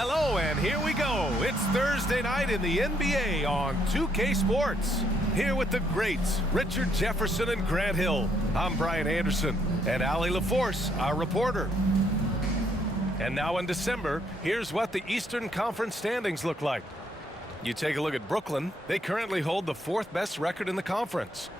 Hello, and here we go. It's Thursday night in the NBA on 2K Sports. Here with the greats, Richard Jefferson and Grant Hill. I'm Brian Anderson, and Allie LaForce, our reporter. And now in December, here's what the Eastern Conference standings look like. You take a look at Brooklyn. They currently hold the 4th best record in the conference.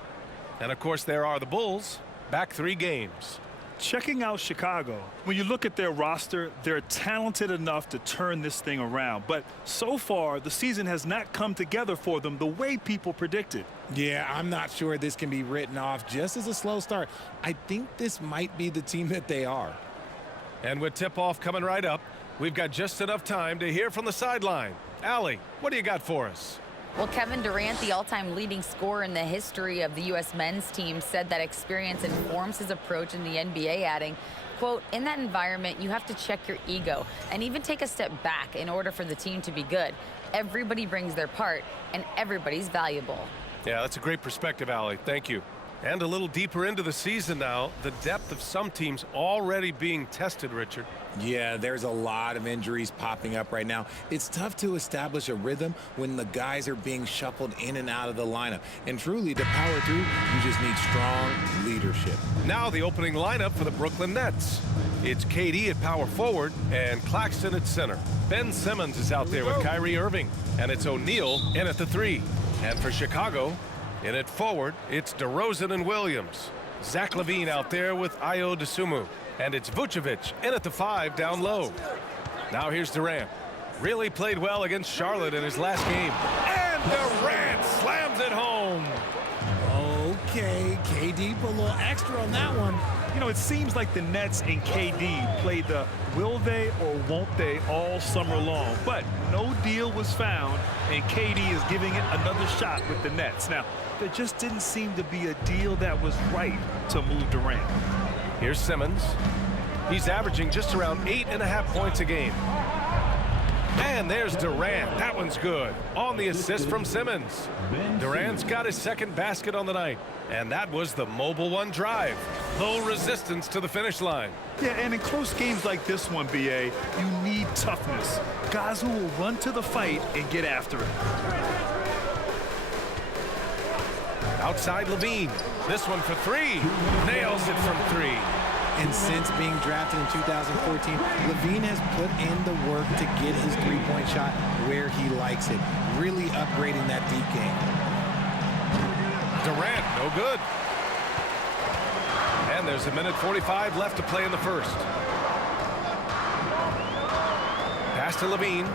And of course, there are the Bulls, back 3 games. Checking out Chicago, when you look at their roster, they're talented enough to turn this thing around. But so far, the season has not come together for them the way people predicted. Yeah, I'm not sure this can be written off just as a slow start. I think this might be the team that they are. And with tip-off coming right up, we've got just enough time to hear from the sideline. Allie, what do you got for us? Well, Kevin Durant, the all-time leading scorer in the history of the U.S. men's team, said that experience informs his approach in the NBA, adding, quote, in that environment, you have to check your ego and even take a step back in order for the team to be good. Everybody brings their part, and everybody's valuable. Yeah, that's a great perspective, Allie. Thank you. And a little deeper into the season now, the depth of some teams already being tested, Richard. Yeah, there's a lot of injuries popping up right now. It's tough to establish a rhythm when the guys are being shuffled in and out of the lineup. And truly, to power through, you just need strong leadership. Now the opening lineup for the Brooklyn Nets. It's KD at power forward and Claxton at center. Ben Simmons is out there with Kyrie Irving. And it's O'Neal in at the 3. And for Chicago, in at forward, it's DeRozan and Williams. Zach LaVine out there with Ayo Dosunmu. And it's Vucevic in at the 5 down low. Now here's Durant. Really played well against Charlotte in his last game. And Durant slams it home. Okay, KD put a little extra on that one. You know, it seems like the Nets and KD played the will they or won't they all summer long. But no deal was found, and KD is giving it another shot with the Nets. Now, there just didn't seem to be a deal that was right to move Durant. Here's Simmons. He's averaging just around 8.5 points a game. And there's Durant. That one's good. On the assist from Simmons. Durant's got his second basket on the night. And that was the Mobile One drive. Low resistance to the finish line. Yeah, and in close games like this one, BA, you need toughness. Guys who will run to the fight and get after it. Outside LaVine. This one for 3. Nails it from 3. And since being drafted in 2014, LaVine has put in the work to get his three-point shot where he likes it, really upgrading that deep game. Durant, no good. And there's 1:45 left to play in the first. Pass to LaVine.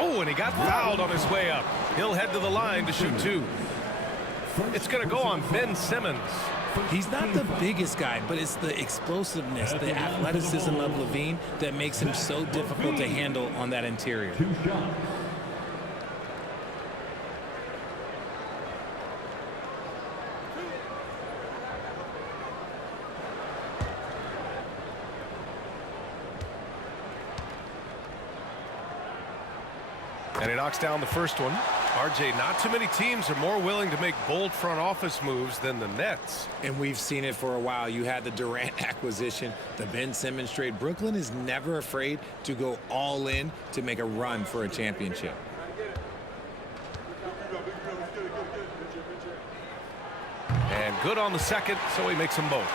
Oh, and he got fouled on his way up. He'll head to the line to shoot 2. It's going to go on Ben Simmons. He's not the biggest guy, but it's the explosiveness, the athleticism of LaVine that makes him so difficult to handle on that interior. And he knocks down the first one. RJ, not too many teams are more willing to make bold front office moves than the Nets. And we've seen it for a while. You had the Durant acquisition, the Ben Simmons trade. Brooklyn is never afraid to go all in to make a run for a championship. And good on the second, so he makes them both.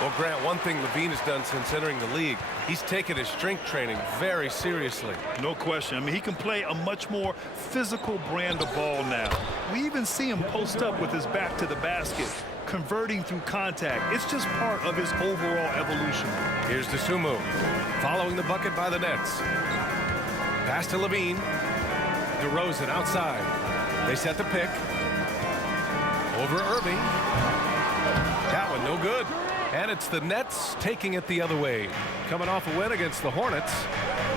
Well, Grant, one thing LaVine has done since entering the league, he's taken his strength training very seriously. No question. I mean, he can play a much more physical brand of ball now. We even see him post up with his back to the basket, converting through contact. It's just part of his overall evolution. Here's Dosunmu, following the bucket by the Nets. Pass to LaVine. DeRozan outside. They set the pick. Over Irving. That one no good. And it's the Nets taking it the other way. Coming off a win against the Hornets.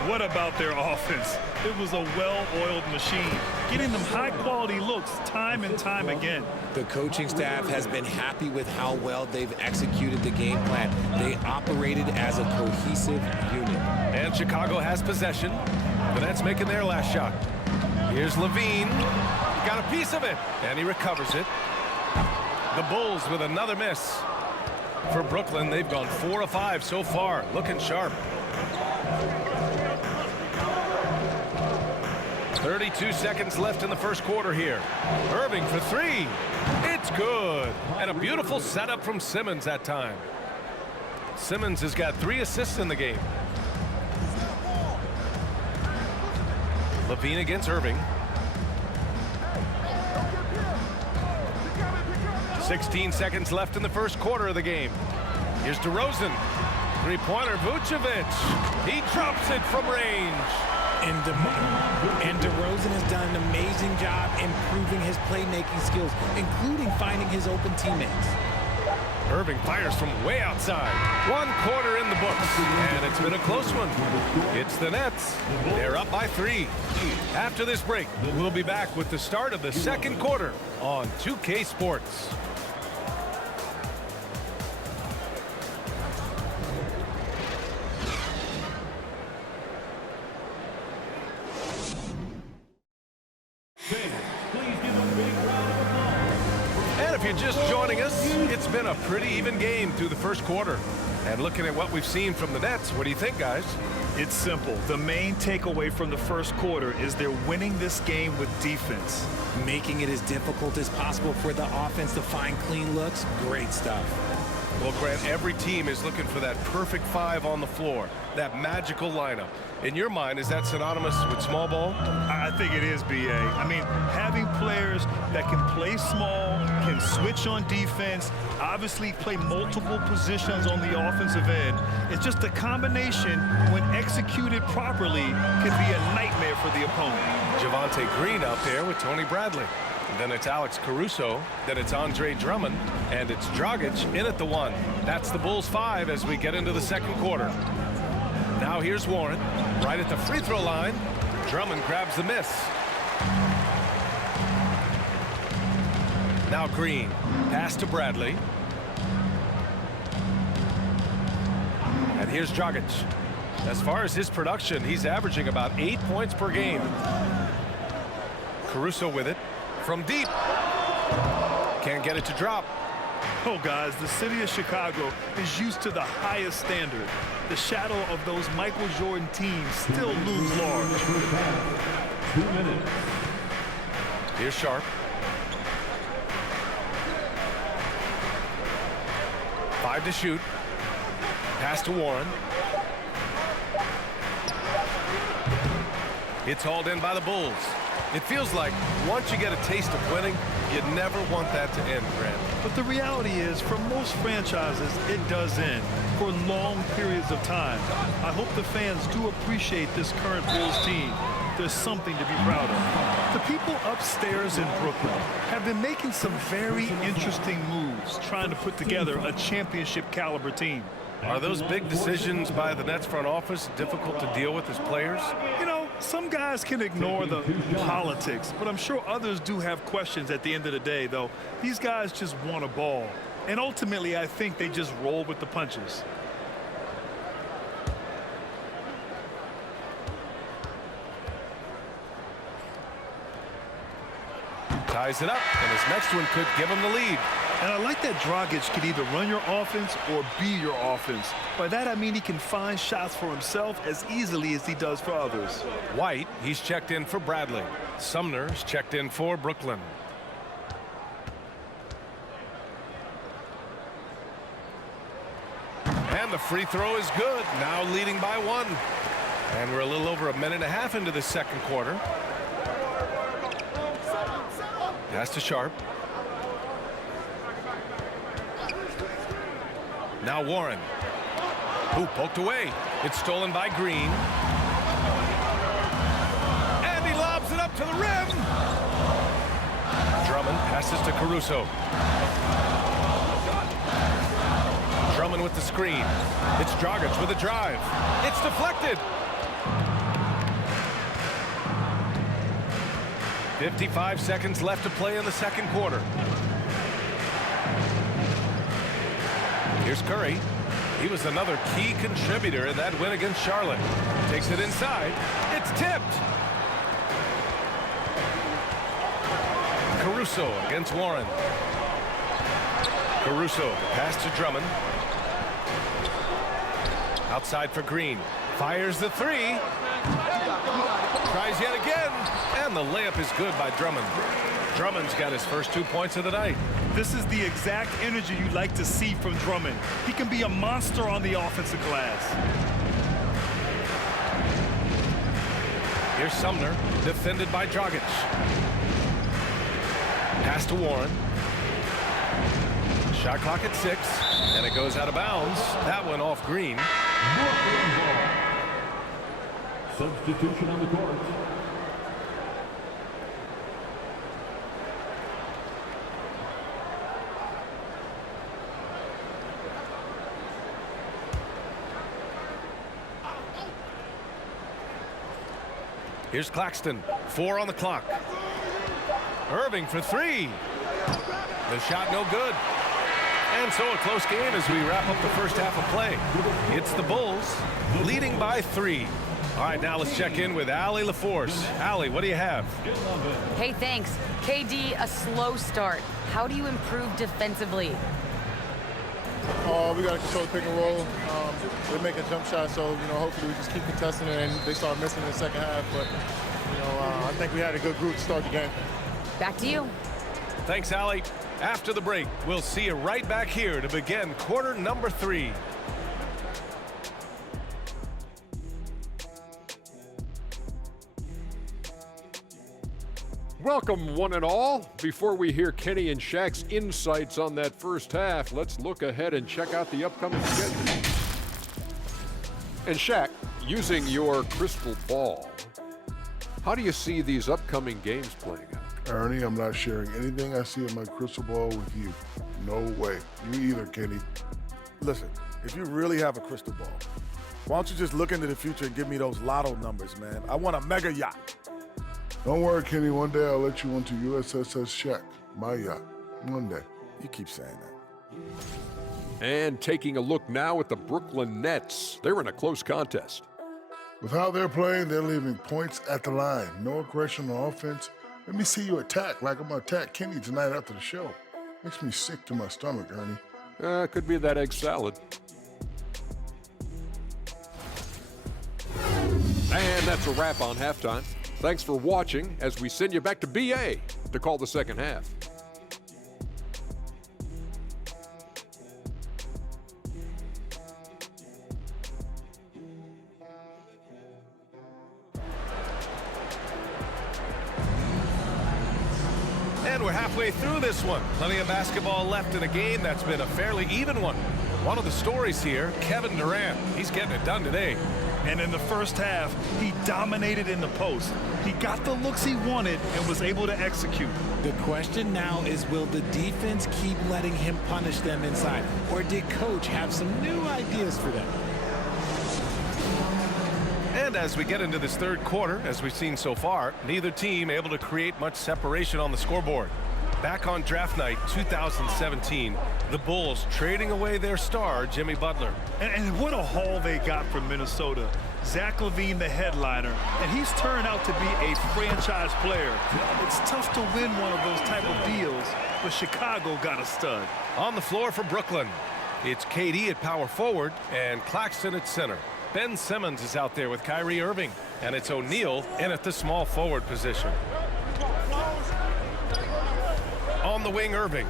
What about their offense? It was a well-oiled machine, getting them high-quality looks time and time again. The coaching staff has been happy with how well they've executed the game plan. They operated as a cohesive unit. And Chicago has possession. The Nets making their last shot. Here's LaVine. Got a piece of it, and he recovers it. The Bulls with another miss. For Brooklyn, they've gone 4 of 5 so far, looking sharp. 32 seconds left in the first quarter here. Irving for 3. It's good. And a beautiful setup from Simmons that time. Simmons has got 3 assists in the game. Levine against Irving. 16 seconds left in the first quarter of the game. Here's DeRozan. Three-pointer, Vucevic. He drops it from range. And DeRozan has done an amazing job improving his playmaking skills, including finding his open teammates. Irving fires from way outside. 1 quarter in the books, and it's been a close one. It's the Nets. They're up by 3. After this break, we'll be back with the start of the second quarter on 2K Sports. And if you're just joining us, it's been a pretty even game through the first quarter. And looking at what we've seen from the Nets, what do you think, guys? It's simple. The main takeaway from the first quarter is they're winning this game with defense. Making it as difficult as possible for the offense to find clean looks. Great stuff. Well, Grant, every team is looking for that perfect 5 on the floor, that magical lineup. In your mind, is that synonymous with small ball? I think it is, B.A. I mean, having players that can play small, can switch on defense, obviously play multiple positions on the offensive end. It's just a combination, when executed properly, can be a nightmare for the opponent. Javonte Green out there with Tony Bradley. Then it's Alex Caruso. Then it's Andre Drummond. And it's Dragic in at the 1. That's the Bulls 5 as we get into the second quarter. Now here's Warren. Right at the free throw line. Drummond grabs the miss. Now Green. Pass to Bradley. And here's Dragic. As far as his production, he's averaging about 8 points per game. Caruso with it. From deep. Can't get it to drop. Oh, guys, the city of Chicago is used to the highest standard. The shadow of those Michael Jordan teams still looms large. 2 minutes. Here's Sharp. Five to shoot. Pass to Warren. It's hauled in by the Bulls. It feels like once you get a taste of winning, you never want that to end, Grant. But the reality is, for most franchises, it does end for long periods of time. I hope the fans do appreciate this current Bulls team. There's something to be proud of. The people upstairs in Brooklyn have been making some very interesting moves, trying to put together a championship caliber team. Are those big decisions by the Nets front office difficult to deal with as players? You know, some guys can ignore the politics, but I'm sure others do have questions at the end of the day, though. These guys just want a ball. And ultimately, I think they just roll with the punches. Ties it up, and his next one could give him the lead. And I like that Dragic can either run your offense or be your offense. By that, I mean he can find shots for himself as easily as he does for others. White, he's checked in for Bradley. Sumner's checked in for Brooklyn. And the free throw is good. Now leading by 1. And we're a little over a minute and a half into the second quarter. Pass to Sharp. Now Warren. Who poked away. It's stolen by Green. And he lobs it up to the rim. Drummond passes to Caruso. Drummond with the screen. It's Dragic with a drive. It's deflected. 55 seconds left to play in the second quarter. Here's Curry. He was another key contributor in that win against Charlotte. Takes it inside. It's tipped. Caruso against Warren. Caruso pass to Drummond. Outside for Green. Fires the three. Tries yet again. And the layup is good by Drummond. Drummond's got his first 2 points of the night. This is the exact energy you'd like to see from Drummond. He can be a monster on the offensive glass. Here's Sumner, defended by Dragic. Pass to Warren. Shot clock at 6, and it goes out of bounds. That one off Green. Substitution on the court. Here's Claxton. 4 on the clock. Irving for 3. The shot no good. And so a close game as we wrap up the first half of play. It's the Bulls leading by 3. All right, now let's check in with Allie LaForce. Allie, what do you have? Hey, thanks. KD, a slow start. How do you improve defensively? We got to control the pick and roll. They're making jump shots, so hopefully we just keep contesting it, and they start missing in the second half. But I think we had a good group to start the game. Back to you. Thanks, Allie. After the break, we'll see you right back here to begin quarter number 3. Welcome, one and all. Before we hear Kenny and Shaq's insights on that first half, let's look ahead and check out the upcoming schedule. And Shaq, using your crystal ball, how do you see these upcoming games playing out? Ernie, I'm not sharing anything I see in my crystal ball with you. No way. You either, Kenny. Listen, if you really have a crystal ball, why don't you just look into the future and give me those lotto numbers, man? I want a mega yacht. Don't worry, Kenny. One day I'll let you onto USSS Shaq, my yacht. One day. You keep saying that. And taking a look now at the Brooklyn Nets. They're in a close contest. With how they're playing, they're leaving points at the line. No aggression on offense. Let me see you attack like I'm going to attack Kenny tonight after the show. Makes me sick to my stomach, Ernie. Could be that egg salad. And that's a wrap on halftime. Thanks for watching as we send you back to BA to call the second half. And we're halfway through this one. Plenty of basketball left in a game that's been a fairly even one. One of the stories here, Kevin Durant. He's getting it done today. And in the first half, he dominated in the post. He got the looks he wanted and was able to execute. The question now is, will the defense keep letting him punish them inside? Or did Coach have some new ideas for them? And as we get into this third quarter, as we've seen so far, neither team able to create much separation on the scoreboard. Back on draft night 2017, the Bulls trading away their star, Jimmy Butler. And what a haul they got from Minnesota. Zach LaVine, the headliner, and he's turned out to be a franchise player. It's tough to win one of those type of deals, but Chicago got a stud. On the floor for Brooklyn, it's KD at power forward and Claxton at center. Ben Simmons is out there with Kyrie Irving, and it's O'Neal in at the small forward position. On the wing, Irving.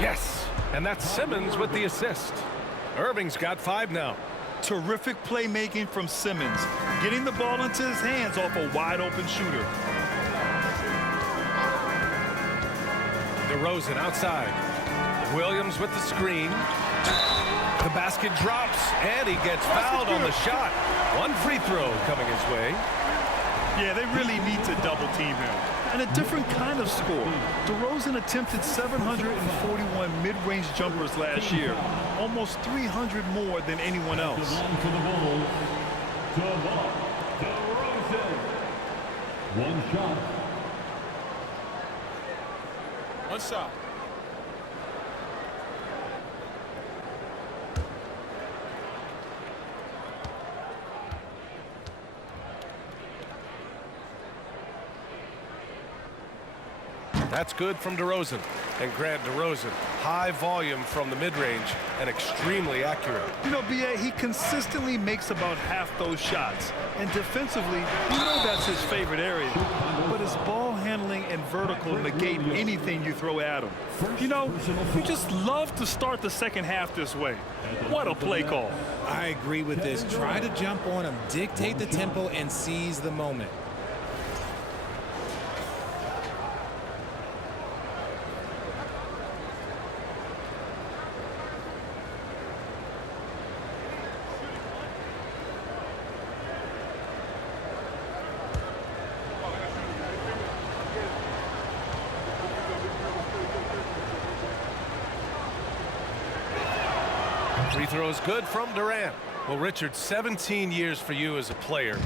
Yes, and that's Simmons with the assist. Irving's got 5 now. Terrific playmaking from Simmons, getting the ball into his hands off a wide-open shooter. DeRozan outside. Williams with the screen. The basket drops, and he gets fouled on the shot. One free throw coming his way. Yeah, they really need to double-team him. And a different kind of score. DeRozan attempted 741 mid-range jumpers last year, almost 300 more than anyone else. For the Bulls, DeRozan. One shot. One shot. That's good from DeRozan. And Grant DeRozan, high volume from the mid-range and extremely accurate. You know, B.A., he consistently makes about half those shots. And defensively, you know that's his favorite area. But his ball handling and vertical negate anything you throw at him. You know, you just love to start the second half this way. What a play call. I agree with this. Try to jump on him, dictate the tempo, and seize the moment. Free throws good from Durant. Well, Richard, 17 years for you as a player.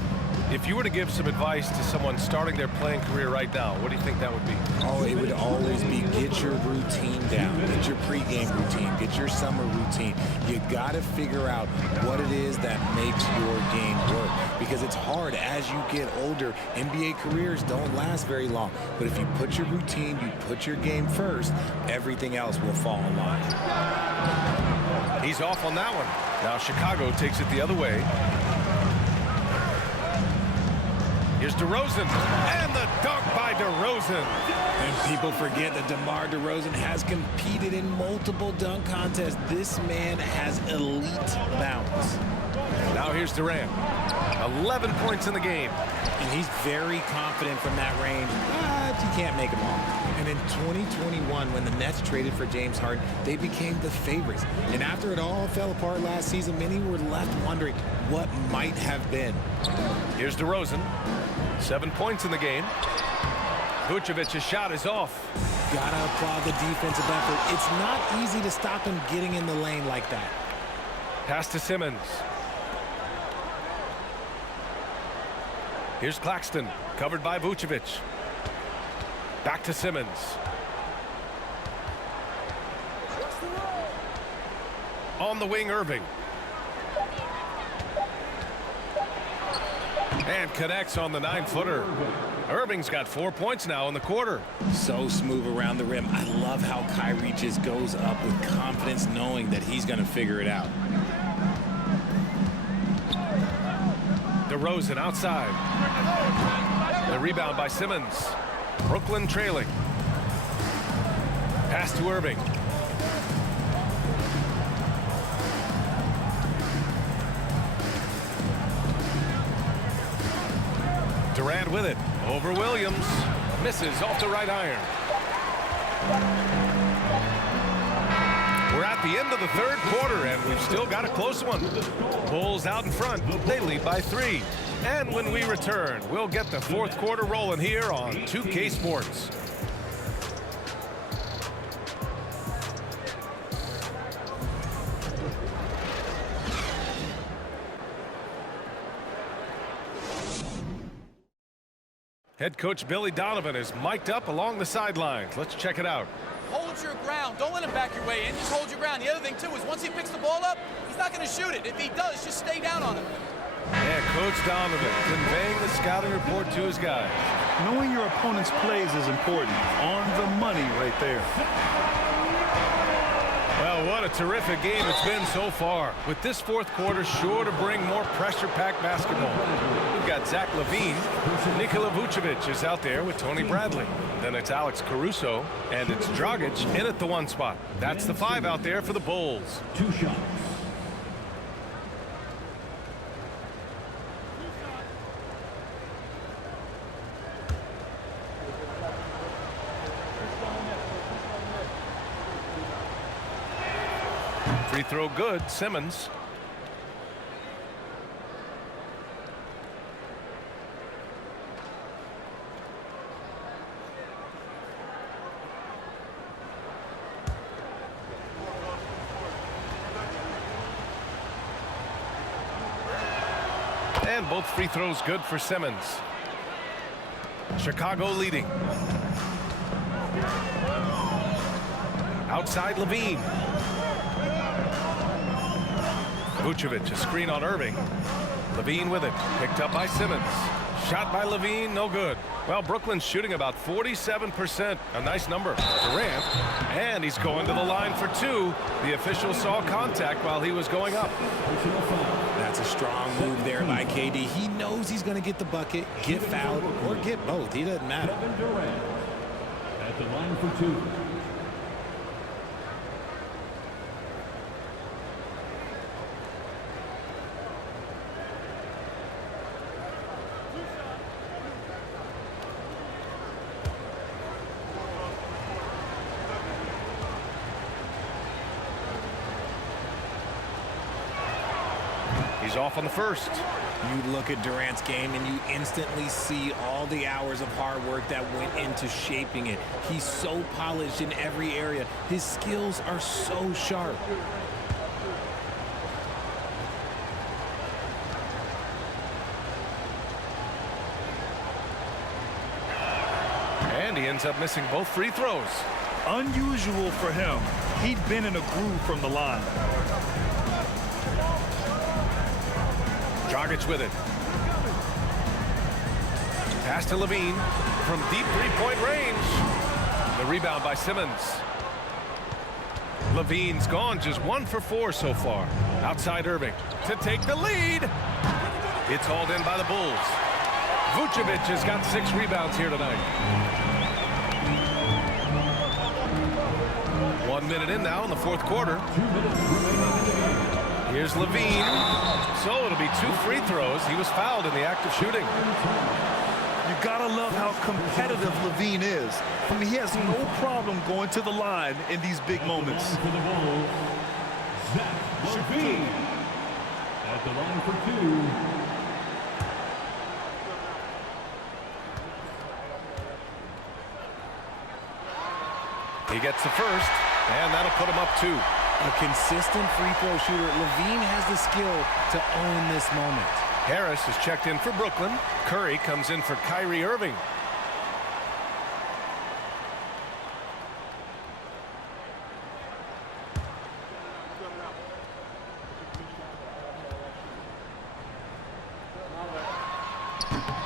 If you were to give some advice to someone starting their playing career right now, what do you think that would be? Oh, it would always be get your routine down. Get your pregame routine. Get your summer routine. You got to figure out what it is that makes your game work. Because it's hard as you get older. NBA careers don't last very long. But if you put your routine, you put your game first, everything else will fall in line. He's off on that one. Now Chicago takes it the other way. Here's DeRozan, and the dunk by DeRozan. And people forget that DeMar DeRozan has competed in multiple dunk contests. This man has elite bounce. Now here's Durant. 11 points in the game. And he's very confident from that range, but you can't make him all. And in 2021, when the Nets traded for James Harden, they became the favorites. And after it all fell apart last season, many were left wondering what might have been. Here's DeRozan. 7 points in the game. Vucevic's shot is off. Gotta applaud the defensive effort. It's not easy to stop him getting in the lane like that. Pass to Simmons. Here's Claxton, covered by Vucevic. Back to Simmons. On the wing, Irving. And connects on the 9-footer. Irving's got 4 points now in the quarter. So smooth around the rim. I love how Kyrie just goes up with confidence, knowing that he's going to figure it out. DeRozan outside. The rebound by Simmons. Brooklyn trailing. Pass to Irving. Durant with it. Over Williams. Misses off the right iron. We're at the end of the third quarter, and we've still got a close one. Bulls out in front. They lead by 3. And when we return, we'll get the fourth quarter rolling here on 2K Sports. Head coach Billy Donovan is mic'd up along the sidelines. Let's check it out. Hold your ground. Don't let him back your way in. Just hold your ground. The other thing, too, is once he picks the ball up, he's not going to shoot it. If he does, just stay down on him. Yeah, Coach Donovan conveying the scouting report to his guys. Knowing your opponent's plays is important. On the money right there. Well, what a terrific game it's been so far. With this fourth quarter sure to bring more pressure-packed basketball. We've got Zach LaVine. Nikola Vucevic is out there with Tony Bradley. Then it's Alex Caruso, and it's Dragic in at the 1 spot. That's the 5 out there for the Bulls. 2 shots. Free throw good, Simmons. And both free throws good for Simmons. Chicago leading. Outside LaVine. Vucevic, a screen on Irving. LaVine with it, picked up by Simmons. Shot by Levine, no good. Well, Brooklyn's shooting about 47%. A nice number. Durant, and he's going to the line for two. The official saw contact while he was going up. That's a strong move there by KD. He knows he's going to get the bucket, get fouled, or get both. He doesn't matter. Kevin Durant at the line for two. He's off on the first. You look at Durant's game and you instantly see all the hours of hard work that went into shaping it. He's so polished in every area. His skills are so sharp. And he ends up missing both free throws. Unusual for him. He'd been in a groove from the line. Dragic with it. Pass to Levine from deep three-point range. The rebound by Simmons. Levine's gone just 1 for 4 so far. Outside Irving to take the lead. It's hauled in by the Bulls. Vucevic has got 6 rebounds here tonight. 1 minute in now in the fourth quarter. Here's Levine. So it'll be 2 free throws. He was fouled in the act of shooting. You gotta love how competitive Levine is. I mean, he has no problem going to the line in these big moments. For the Bulls, Zach LaVine at the line for two. He gets the first, and that'll put him up 2. A consistent free throw shooter. Levine has the skill to own this moment. Harris is checked in for Brooklyn. Curry comes in for Kyrie Irving.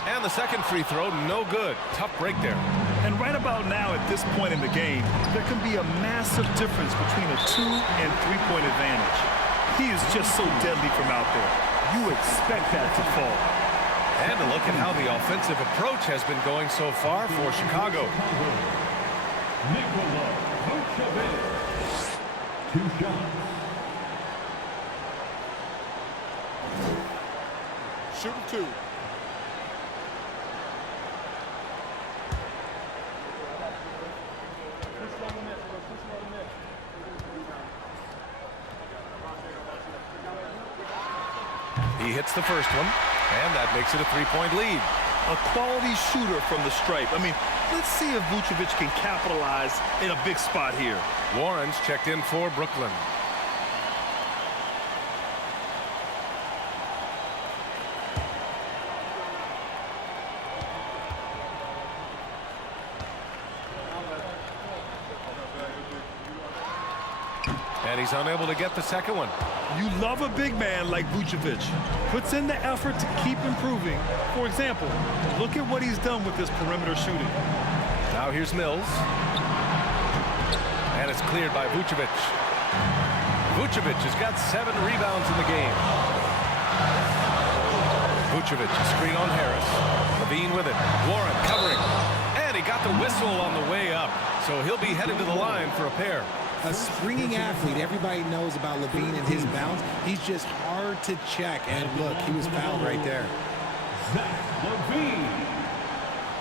And the second free throw, no good. Tough break there. And right about now, at this point in the game, there can be a massive difference between a 2- and 3-point advantage. He is just so deadly from out there. You expect that to fall. And to look at how the offensive approach has been going so far for Chicago. Nikola Vucevic. 2 shots. Shooting 2. He hits the first one, and that makes it a 3-point lead. A quality shooter from the stripe. I mean, let's see if Vucevic can capitalize in a big spot here. Warren's checked in for Brooklyn. And he's unable to get the second one. You love a big man like Vucevic. Puts in the effort to keep improving. For example, look at what he's done with this perimeter shooting. Now here's Mills. And it's cleared by Vucevic. Vucevic has got 7 rebounds in the game. Vucevic, a screen on Harris. Levine with it. Warren covering. And he got the whistle on the way up. So he'll be headed to the line for a pair. A springing athlete. Everybody knows about Levine and his bounce. He's just hard to check. And look, he was fouled right there. Zach LaVine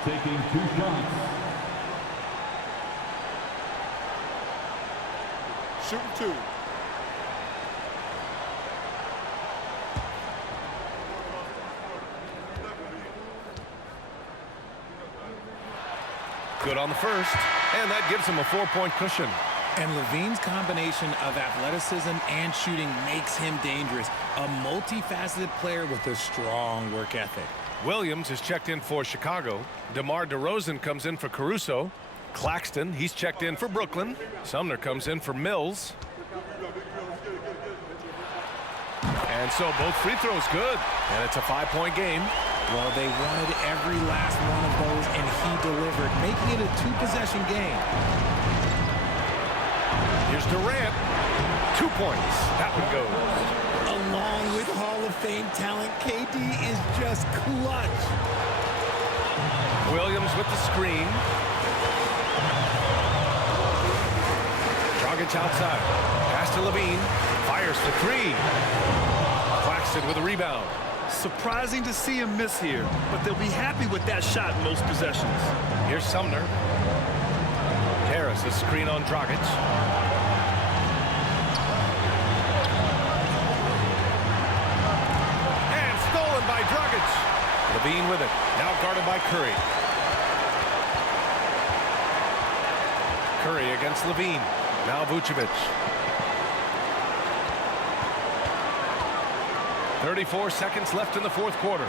taking 2 shots. Shooting 2. Good on the first, and that gives him a 4-point cushion. And Levine's combination of athleticism and shooting makes him dangerous. A multifaceted player with a strong work ethic. Williams is checked in for Chicago. DeMar DeRozan comes in for Caruso. Claxton, he's checked in for Brooklyn. Sumner comes in for Mills. And so both free throws good. And it's a 5-point game. Well, they wanted every last one of those, and he delivered, making it a two-possession game. Here's Durant. 2 points. That one goes. Along with Hall of Fame talent, KD is just clutch. Williams with the screen. Dragic outside. Pass to Levine. Fires for three. Claxton with a rebound. Surprising to see him miss here, but they'll be happy with that shot most possessions. Here's Sumner. Harris, a screen on Dragic. And stolen by Dragic. Levine with it. Now guarded by Curry. Curry against Levine. Now Vucevic. 34 seconds left in the fourth quarter.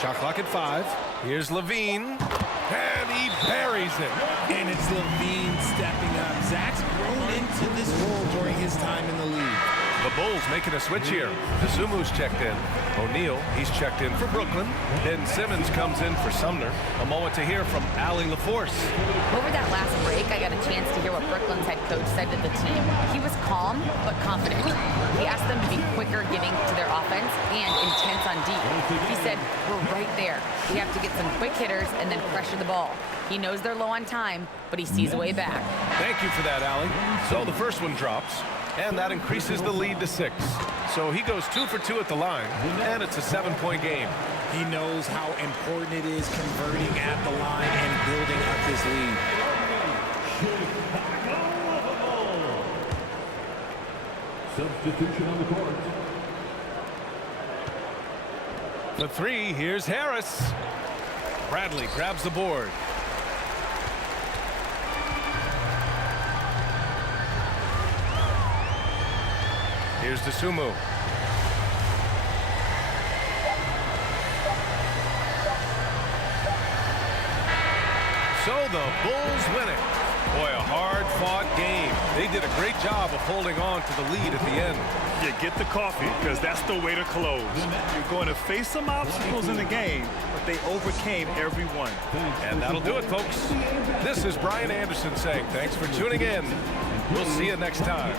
Shot clock at 5. Here's Levine. And he buries it. And it's Levine stepping up. Zach's grown into this role during his time in the league. The Bulls making a switch here. Kazumu's checked in. O'Neal, he's checked in for Brooklyn. Ben Simmons comes in for Sumner. A moment to hear from Allie LaForce. Over that last break, I got a chance to hear what Brooklyn's head coach said to the team. He was calm but confident. He asked them to be quicker getting to their offense and intense on deep. He said, we're right there. We have to get some quick hitters and then pressure the ball. He knows they're low on time, but he sees a way back. Thank you for that, Allie. So the first one drops, and that increases the lead to 6. So he goes 2 for 2 at the line, and it's a 7-point game. He knows how important it is converting at the line and building up his lead. Substitution on the court. The 3, here's Harris. Bradley grabs the board. Here's Dosunmu. So the Bulls win it. Boy, a hard-fought game. They did a great job of holding on to the lead at the end. You get the coffee, because that's the way to close. You're going to face some obstacles in the game, but they overcame every one. And that'll do it, folks. This is Brian Anderson saying thanks for tuning in. We'll see you next time.